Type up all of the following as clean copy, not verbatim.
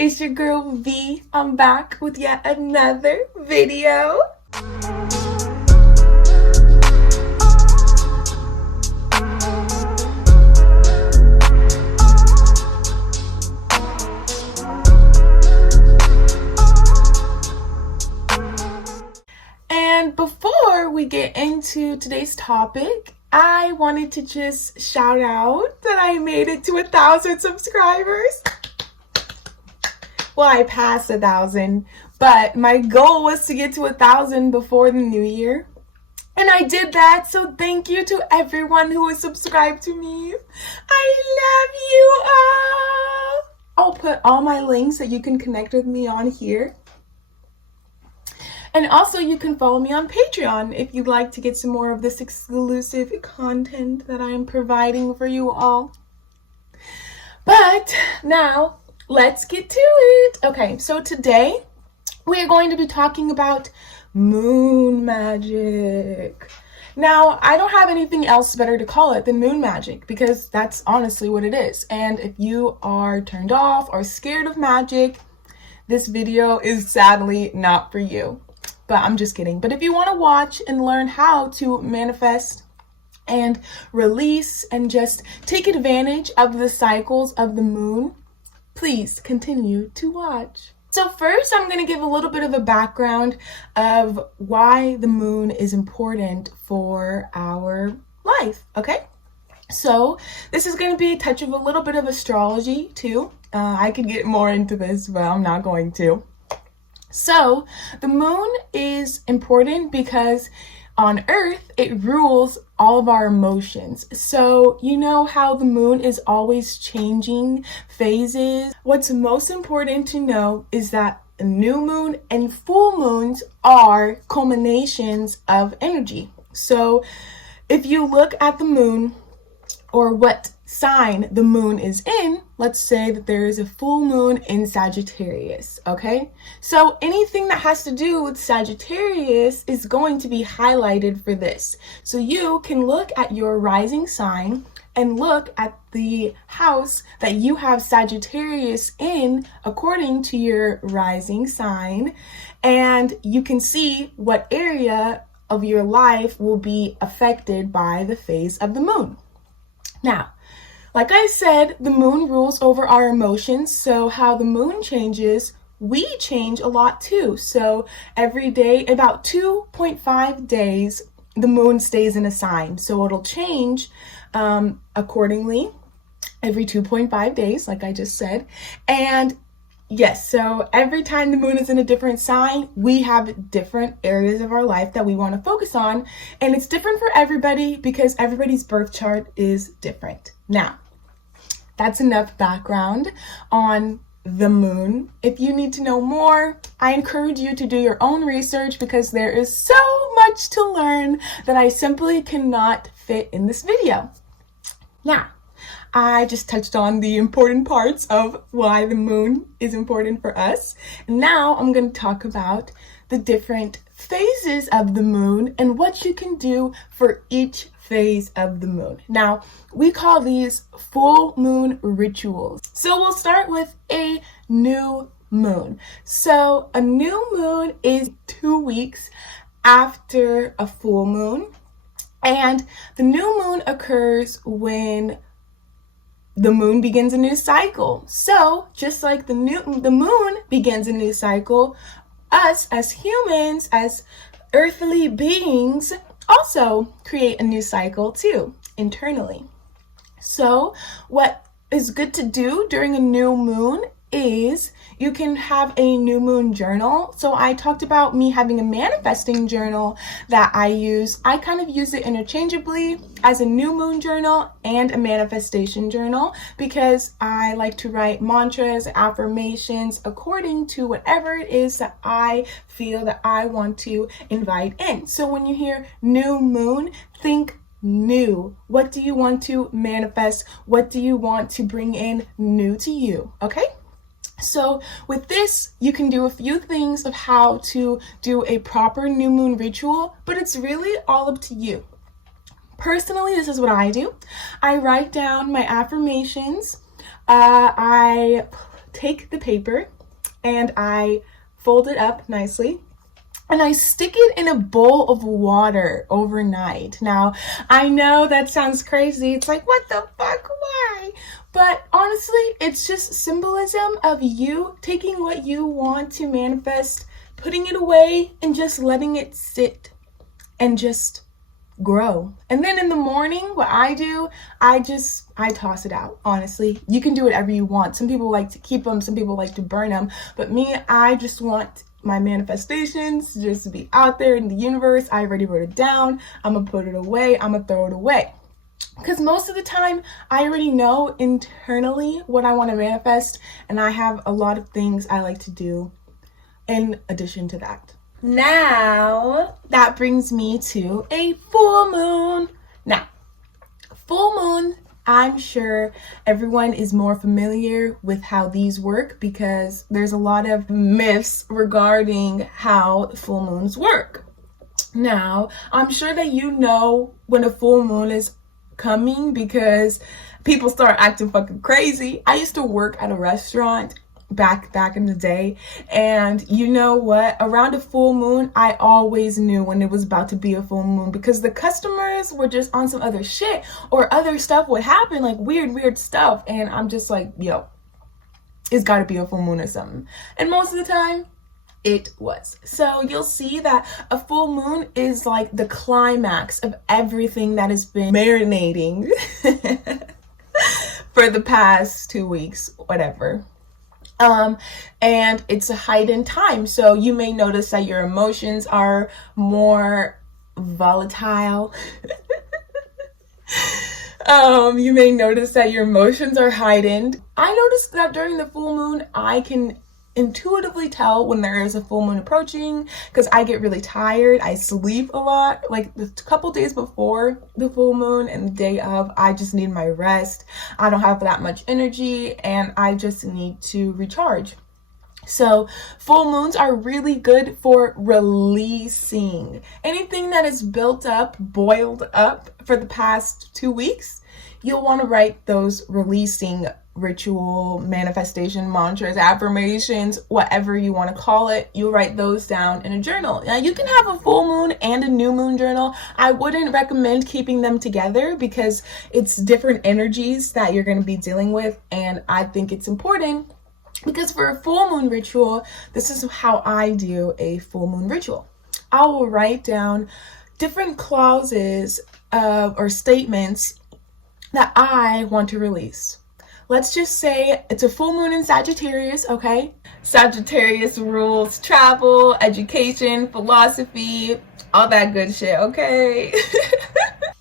It's your girl V. I'm back with yet another video. And before we get into today's topic, I wanted to just shout out that I made it to 1,000 subscribers. Well, I passed 1,000, but my goal was to get to 1,000 before the new year. And I did that, so thank you to everyone who is subscribed to me. I love you all. I'll put all my links that you can connect with me on here. And also you can follow me on Patreon if you'd like to get some more of this exclusive content that I am providing for you all. But now, let's get to it. Okay, so today we are going to be talking about moon magic. Now, I don't have anything else better to call it than moon magic because that's honestly what it is. And if you are turned off or scared of magic, this video is sadly not for you. But I'm just kidding. But if you want to watch and learn how to manifest and release and just take advantage of the cycles of the moon, please continue to watch. So first, I'm going to give a little bit of a background of why the moon is important for our life, okay? So this is going to be a touch of a little bit of astrology too. I could get more into this, but I'm not going to. So the moon is important because on Earth, it rules all of our emotions. So you know how the moon is always changing phases? What's most important to know is that a new moon and full moons are culminations of energy. So if you look at the moon or what sign the moon is in, let's say that there is a full moon in Sagittarius, okay? So anything that has to do with Sagittarius is going to be highlighted for this. So you can look at your rising sign and look at the house that you have Sagittarius in according to your rising sign, and you can see what area of your life will be affected by the phase of the moon. Now, like I said, the moon rules over our emotions, so how the moon changes, we change a lot too. So every day, about 2.5 days, the moon stays in a sign. So it'll change accordingly every 2.5 days, like I just said. And yes, so every time the moon is in a different sign, we have different areas of our life that we want to focus on. And it's different for everybody because everybody's birth chart is different. Now, that's enough background on the moon. If you need to know more, I encourage you to do your own research because there is so much to learn that I simply cannot fit in this video. Now, I just touched on the important parts of why the moon is important for us. And now I'm going to talk about the different phases of the moon and what you can do for each phase of the moon. Now, we call these full moon rituals. So we'll start with a new moon. So a new moon is 2 weeks after a full moon. And the new moon occurs when the moon begins a new cycle. So just like the moon begins a new cycle, us as humans, as earthly beings, also create a new cycle too, internally. So what is good to do during a new moon is you can have a new moon journal. So I talked about me having a manifesting journal that I use. I kind of use it interchangeably as a new moon journal and a manifestation journal because I like to write mantras, affirmations according to whatever it is that I feel that I want to invite in. So when you hear new moon, think new. What do you want to manifest? What do you want to bring in new to you? Okay? So with this, you can do a few things of how to do a proper new moon ritual, but it's really all up to you. Personally, this is what I do. I write down my affirmations. I take the paper and I fold it up nicely. And I stick it in a bowl of water overnight. Now, I know that sounds crazy. It's like, what the fuck? Why? But honestly, it's just symbolism of you taking what you want to manifest, putting it away, and just letting it sit and just grow. And then in the morning, what I do, I toss it out. Honestly, you can do whatever you want. Some people like to keep them, some people like to burn them, but me, I just want my manifestations just to be out there in the universe. I already wrote it down. I'm gonna put it away. I'm gonna throw it away. Because most of the time, I already know internally what I want to manifest, and I have a lot of things I like to do in addition to that. Now, that brings me to a full moon. Now, full moon, I'm sure everyone is more familiar with how these work because there's a lot of myths regarding how full moons work. Now, I'm sure that you know when a full moon is coming because people start acting fucking crazy. I used to work at a restaurant back in the day, and you know what, around a full moon I always knew when it was about to be a full moon because the customers were just on some other shit or other stuff would happen, like weird stuff, and I'm just like, yo, it's got to be a full moon or something. And most of the time it was. So you'll see that a full moon is like the climax of everything that has been marinating for the past 2 weeks, whatever. And it's a heightened time. So you may notice that your emotions are more volatile. You may notice that your emotions are heightened. I noticed that during the full moon, I can intuitively tell when there is a full moon approaching because I get really tired. I sleep a lot. Like the couple days before the full moon and the day of, I just need my rest. I don't have that much energy and I just need to recharge. So full moons are really good for releasing anything that is built up, boiled up for the past 2 weeks. You'll want to write those releasing ritual, manifestation mantras, affirmations, whatever you want to call it. You'll write those down in a journal. Now you can have a full moon and a new moon journal. I wouldn't recommend keeping them together because it's different energies that you're going to be dealing with, and I think it's important because for a full moon ritual, this is how I do a full moon ritual. I will write down different clauses or statements that I want to release. Let's just say it's a full moon in Sagittarius, okay? Sagittarius rules travel, education, philosophy, all that good shit, okay?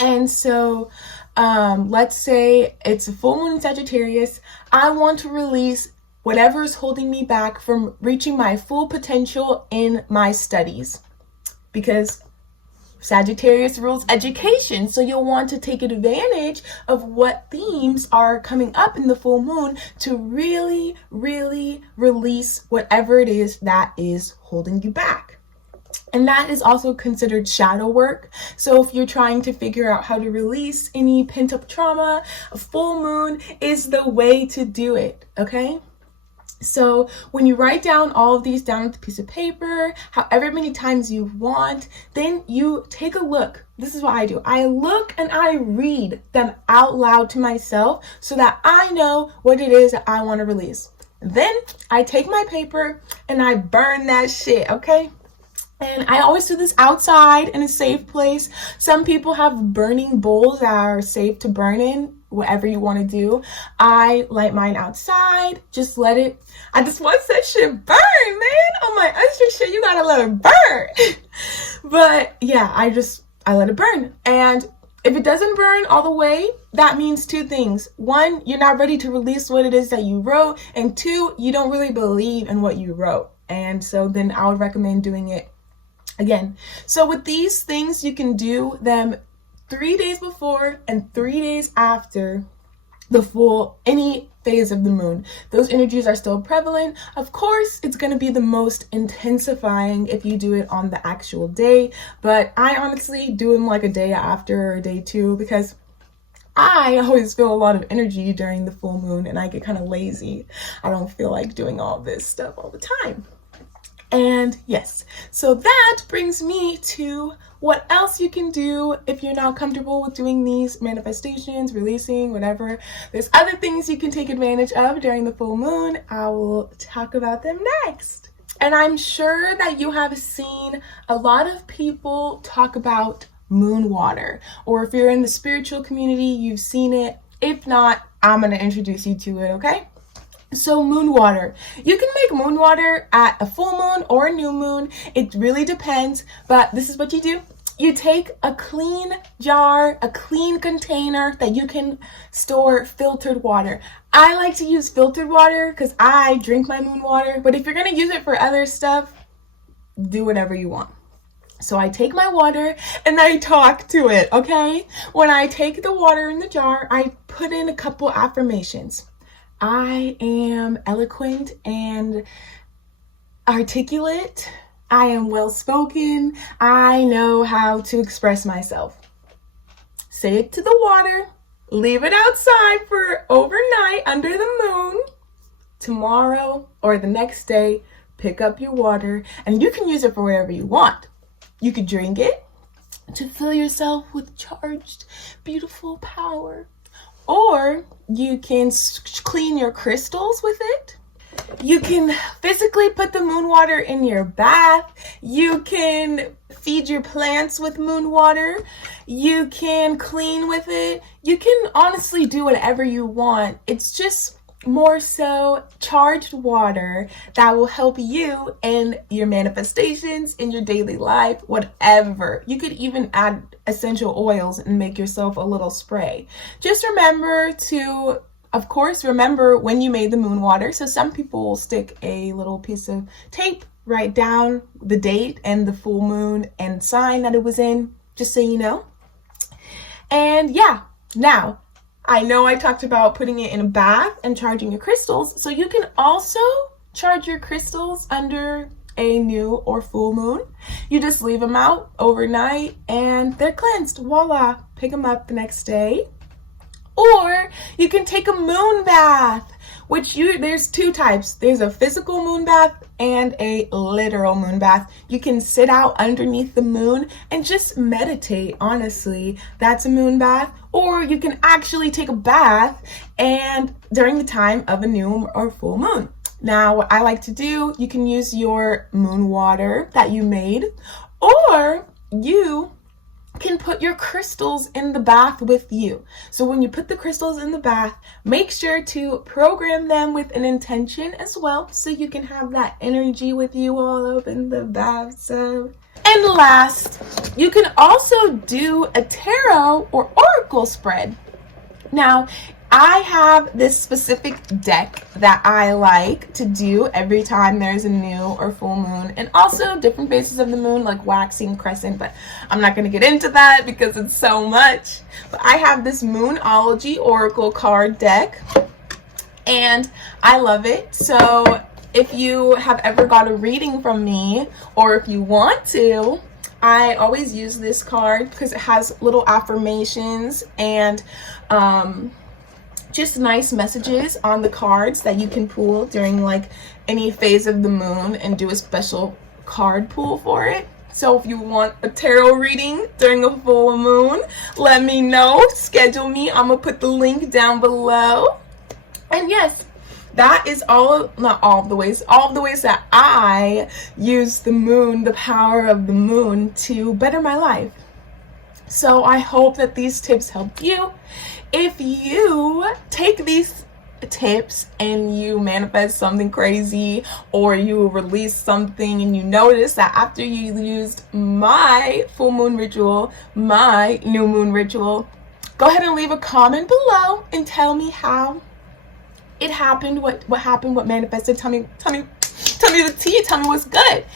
And so, let's say it's a full moon in Sagittarius. I want to release whatever is holding me back from reaching my full potential in my studies. Because Sagittarius rules education, so you'll want to take advantage of what themes are coming up in the full moon to really, really release whatever it is that is holding you back. And that is also considered shadow work. So if you're trying to figure out how to release any pent-up trauma, a full moon is the way to do it, okay? So when you write down all of these down on a piece of paper, however many times you want, then you take a look. This is what I do. I look and I read them out loud to myself so that I know what it is that I want to release. Then I take my paper and I burn that shit, okay? And I always do this outside in a safe place. Some people have burning bowls that are safe to burn in, whatever you want to do. I light mine outside, just let it, I just want that shit burn, man. Oh my extra shit, you gotta let it burn. But yeah, I let it burn. And if it doesn't burn all the way, that means two things. One, you're not ready to release what it is that you wrote. And two, you don't really believe in what you wrote. And so then I would recommend doing it again. So with these things, you can do them 3 days before and 3 days after any phase of the moon. Those energies are still prevalent. Of course, it's going to be the most intensifying if you do it on the actual day, but I honestly do them like a day after or a day two because I always feel a lot of energy during the full moon and I get kind of lazy. I don't feel like doing all this stuff all the time. And yes, so that brings me to what else you can do if you're not comfortable with doing these manifestations, releasing, whatever. There's other things you can take advantage of during the full moon. I will talk about them next. And I'm sure that you have seen a lot of people talk about moon water, or if you're in the spiritual community, you've seen it. If not, I'm going to introduce you to it, okay? So moon water. You can make moon water at a full moon or a new moon. It really depends, but this is what you do. You take a clean jar, a clean container that you can store filtered water. I like to use filtered water because I drink my moon water, but if you're going to use it for other stuff, do whatever you want. So I take my water and I talk to it, okay? When I take the water in the jar, I put in a couple affirmations. I am eloquent and articulate. I am well-spoken. I know how to express myself. Say it to the water. Leave it outside for overnight under the moon. Tomorrow or the next day, pick up your water and you can use it for whatever you want. You could drink it to fill yourself with charged, beautiful power. Or you can clean your crystals with it. You can physically put the moon water in your bath. You can feed your plants with moon water. You can clean with it. You can honestly do whatever you want. It's just more so charged water that will help you in your manifestations, in your daily life, whatever. You could even add essential oils and make yourself a little spray. Just remember to, of course, remember when you made the moon water. So some people will stick a little piece of tape, write down the date and the full moon and sign that it was in, just so you know. And yeah, now, I know I talked about putting it in a bath and charging your crystals, so you can also charge your crystals under a new or full moon. You just leave them out overnight and they're cleansed. Voila, pick them up the next day. Or you can take a moon bath, there's two types. There's a physical moon bath and a literal moon bath. You can sit out underneath the moon and just meditate, honestly. That's a moon bath. Or you can actually take a bath and during the time of a new or full moon. Now, what I like to do, you can use your moon water that you made, or you can put your crystals in the bath with you. So when you put the crystals in the bath, make sure to program them with an intention as well, so you can have that energy with you all up in the bathtub. And last, you can also do a tarot or oracle spread. Now, I have this specific deck that I like to do every time there's a new or full moon, and also different phases of the moon like waxing, crescent, but I'm not going to get into that because it's so much. But I have this Moonology Oracle card deck and I love it. So if you have ever got a reading from me, or if you want to, I always use this card because it has little affirmations and just nice messages on the cards that you can pull during like any phase of the moon and do a special card pull for it. So if you want a tarot reading during a full moon, let me know. Schedule me. I'm gonna put the link down below. And yes, that is all of the ways that I use the moon, the power of the moon, to better my life. So I hope that these tips help you. If you take these tips and you manifest something crazy, or you release something and you notice that after you used my full moon ritual, my new moon ritual, go ahead and leave a comment below and tell me how it happened, what happened, what manifested. Tell me the tea, tell me what's good.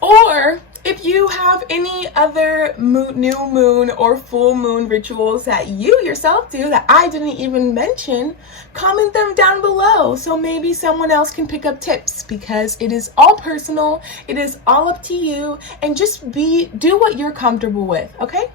Or if you have any other new moon or full moon rituals that you yourself do that I didn't even mention, comment them down below so maybe someone else can pick up tips, because it is all personal, it is all up to you, and just do what you're comfortable with, okay?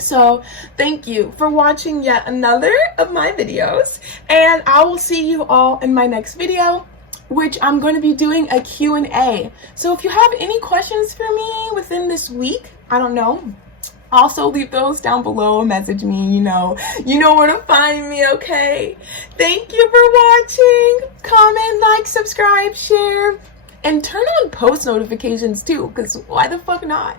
So thank you for watching yet another of my videos, and I will see you all in my next video, which I'm going to be doing a Q&A. So if you have any questions for me within this week, I don't know, also leave those down below, message me, you know where to find me, okay? Thank you for watching. Comment, like, subscribe, share, and turn on post notifications too, because why the fuck not?